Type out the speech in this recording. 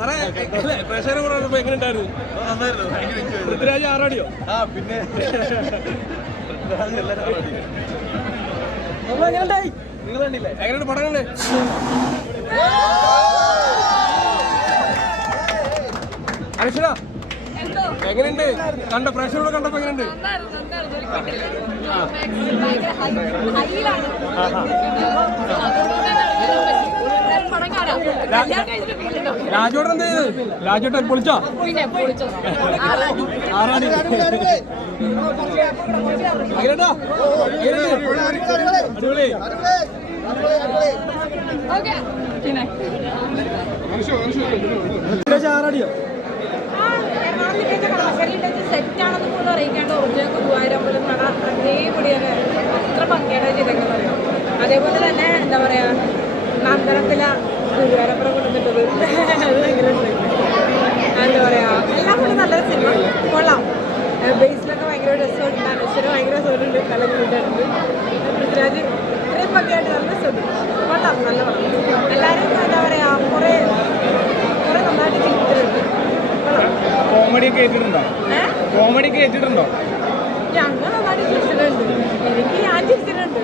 സാറേ പ്രേക്ഷകരെ കൂടെ എങ്ങനെ ഉണ്ടായിരുന്നു? പൃഥ്വിരാജ് ആറാടിയോ? പിന്നെ നിങ്ങൾ കണ്ടില്ലേ? എങ്ങനെയുണ്ട് പടം കണ്ടേ? അനശ്വര എങ്ങനെയുണ്ട്? കണ്ട പ്രേക്ഷകരോട് കണ്ടപ്പോ എങ്ങനെയുണ്ട്? രാജോട്ടൻ എന്ത് ചെയ്ത്? രാജോട്ടൻ പൊളിച്ചോ? ആറാടി അടിപൊളി. ആറാടിയോ? സെറ്റാണെന്ന് പോലും അറിയിക്കാണ്ട് ഒറിജിനൽ ഗുരുവായൂരം പോലും നട അതേപടിയാണ് എത്ര ഭംഗിയാണ് ചെയ്തേക്കുന്നത് അറിയാം. അതേപോലെ തന്നെ എന്താ പറയുക, നന്ദനത്തിലെ ഗുരുവായൂരപ്പുറം കൊണ്ടുവന്നിട്ടത് അത് ഭയങ്കര എന്താ പറയുക, എല്ലാം കൊണ്ട് നല്ലൊരു സിനിമ കൊള്ളാം. ബേസിലൊക്കെ ഭയങ്കര രസമുണ്ട്, അനശ്വര ഭയങ്കര രസമുണ്ട്, കലങ്ങിട്ടുണ്ട്. പൃഥ്വിരാജ് ഇത്രയും ഭംഗിയായിട്ട് നല്ല രസമുണ്ട്, കൊള്ളാം, നല്ല പടം. എല്ലാവരും എന്താ പറയുക, കുറേ നന്നായിട്ട് ചിരിച്ചിട്ടുണ്ട്. കോമഡി ഒക്കെ ഏറ്റിട്ടുണ്ടോ? കോമഡി ഒക്കെ ഏറ്റിട്ടുണ്ടോ? ഞങ്ങൾ നന്നായിട്ട് ചിരിച്ചിട്ടുണ്ട്. എനിക്ക് ഞാൻ ചിരിച്ചിട്ടുണ്ട്.